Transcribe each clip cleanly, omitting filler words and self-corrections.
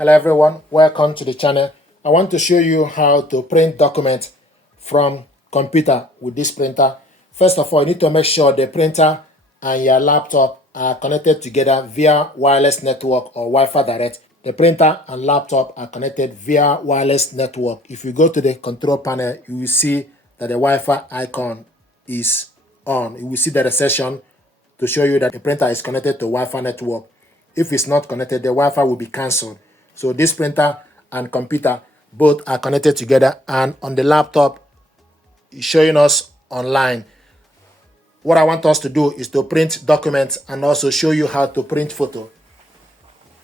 Hello everyone, welcome to the channel. I want to show you how to print document from computer with this printer. First of all, you need to make sure the printer and your laptop are connected together via wireless network or Wi-Fi direct. The printer and laptop are connected via wireless network. If you go to the control panel, you will see that the Wi-Fi icon is on. You will see the recession to show you that the printer is connected to Wi-Fi network. If it's not connected, the Wi-Fi will be cancelled. So this printer and computer both are connected together, and on the laptop it's showing us online. What I want us to do is to print documents and also show you how to print photo.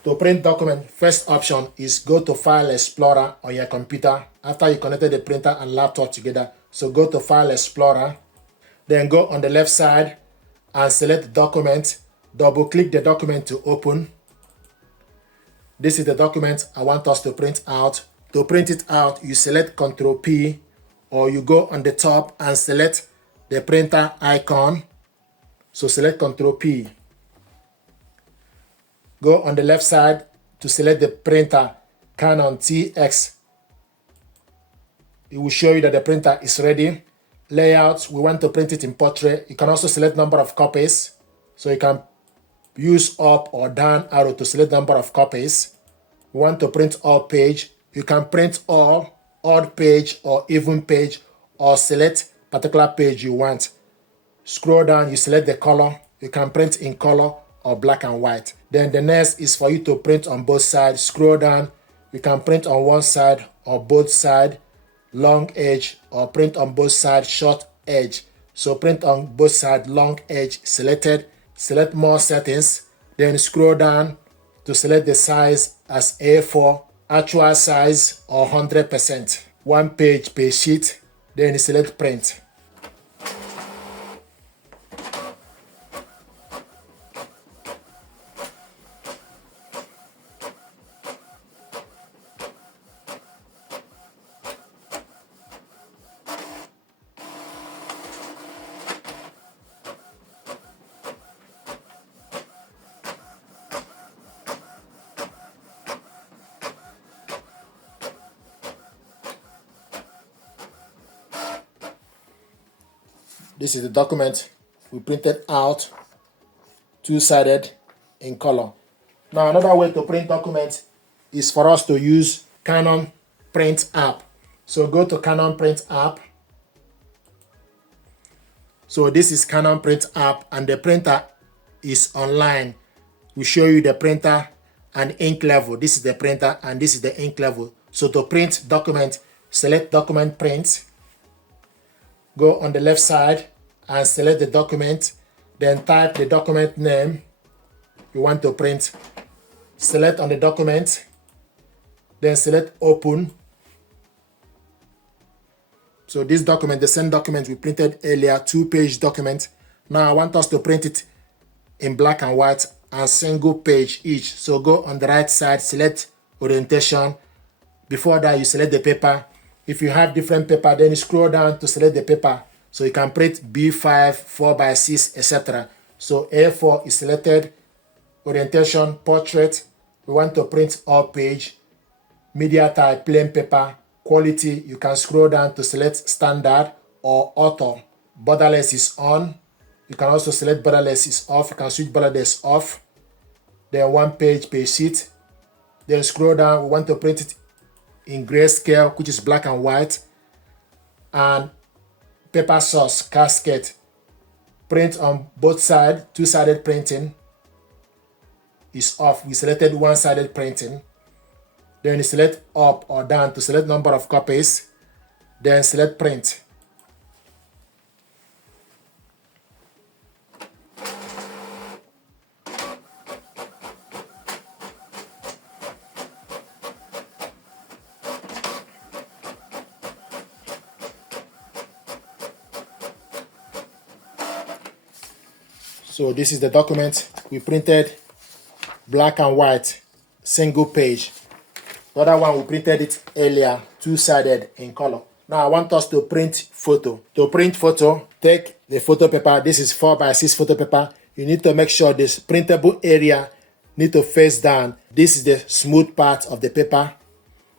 To print document, first option is go to File Explorer on your computer after you connected the printer and laptop together. So go to File Explorer, then go on the left side and select document, double click the document to open. This is the document I want us to print out. To print it out, you select Ctrl P, or you go on the top and select the printer icon. So select Ctrl P. Go on the left side to select the printer, Canon TX. It will show you that the printer is ready. Layout, we want to print it in portrait. You can also select number of copies. So you can use up or down arrow to select number of copies. We want to print all page. You can print all, odd page or even page, or select particular page you want. Scroll down, you select the color. You can print in color or black and white. Then the next is for you to print on both sides. Scroll down, you can print on one side or both sides, long edge, or print on both sides, short edge. So print on both sides, long edge selected. Select more settings, then scroll down to select the size as A4, actual size or 100%. One page per sheet, then select print. This is the document we printed out, two-sided in color. Now another way to print documents is for us to use Canon Print app. So go to Canon Print app. So this is Canon Print app, and the printer is online. We show you the printer and ink level. This is the printer and this is the ink level. So to print document, select document print. Go on the left side and select the document, then type the document name you want to print. Select on the document, then select open. So this document, the same document we printed earlier, two-page document. Now I want us to print it in black and white and single page each. So go on the right side, select orientation. Before that, you select the paper. If you have different paper, then you scroll down to select the paper. So you can print B5, 4x6, etc. So A4 is selected. Orientation, portrait. We want to print all page. Media type, plain paper. Quality, you can scroll down to select standard or auto. Borderless is on. You can also select borderless is off. You can switch borderless off. Then one page per sheet. Then scroll down. We want to print it in grayscale, which is black and white, and paper source casket. Print on both sides, two-sided printing is off. We selected one-sided printing. Then you select up or down to select number of copies. Then select print. So this is the document we printed, black and white, single page. The other one we printed it earlier, two-sided in color. Now I want us to print photo. To print photo, take the photo paper. This is 4x6 photo paper. You need to make sure this printable area need to face down. This is the smooth part of the paper.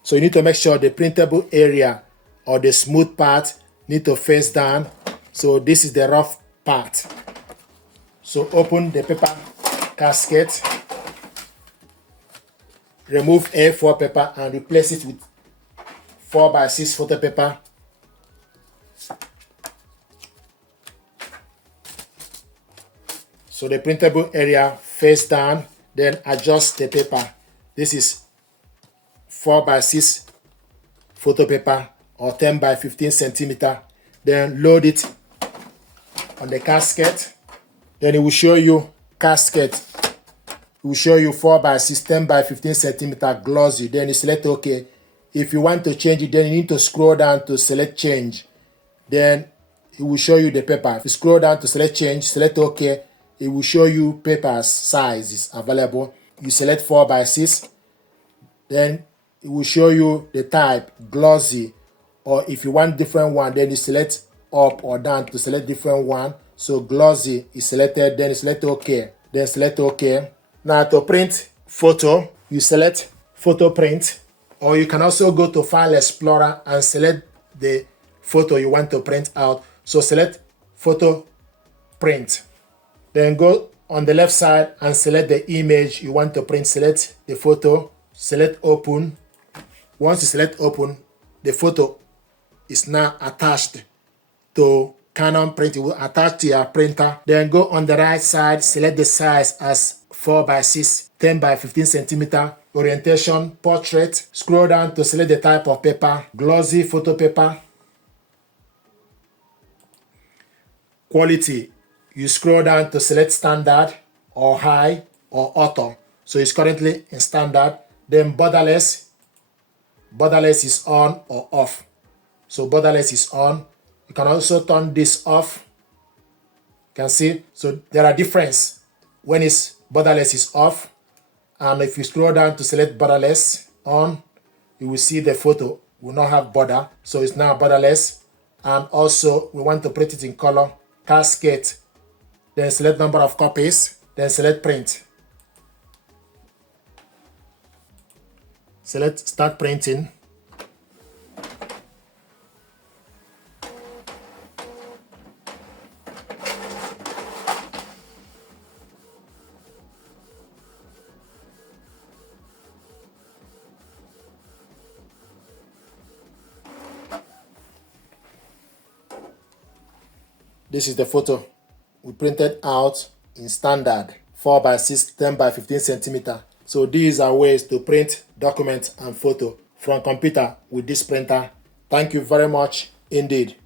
So you need to make sure the printable area or the smooth part need to face down. So this is the rough part. So open the paper casket, remove A4 paper and replace it with 4x6 photo paper. So the printable area face down, then adjust the paper. This is 4x6 photo paper or 10x15 centimeter. Then load it on the casket. Then it will show you casket. It will show you 4x6, 10x15 centimeter glossy. Then you select OK. If you want to change it, then you need to scroll down to select change. Then it will show you the paper. If you scroll down to select change, select OK. It will show you paper's size is available. You select 4x6. Then it will show you the type, glossy. Or if you want different one, then you select up or down to select different one. So glossy is selected, then you select OK. Then select OK. Now to print photo, you select photo print. Or you can also go to File Explorer and select the photo you want to print out. So select photo print. Then go on the left side and select the image you want to print. Select the photo, select open. Once you select open, the photo is now attached to Canon print. It will attach to your printer. Then go on the right side, select the size as 4x6, 10x15 centimeter. Orientation, portrait. Scroll down to select the type of paper, glossy photo paper. Quality, you scroll down to select standard or high or auto. So it's currently in standard. Then borderless. Borderless is on or off. So borderless is on. You can also turn this off. You can see. So there are differences when it's borderless is off. And if you scroll down to select borderless on, you will see the photo will not have border. So it's now borderless. And also we want to print it in color. Casket. Then select number of copies. Then select print. Select start printing. This is the photo we printed out in standard 4x6, 10x15 centimeter. So these are ways to print documents and photo from computer with this printer. Thank you very much indeed.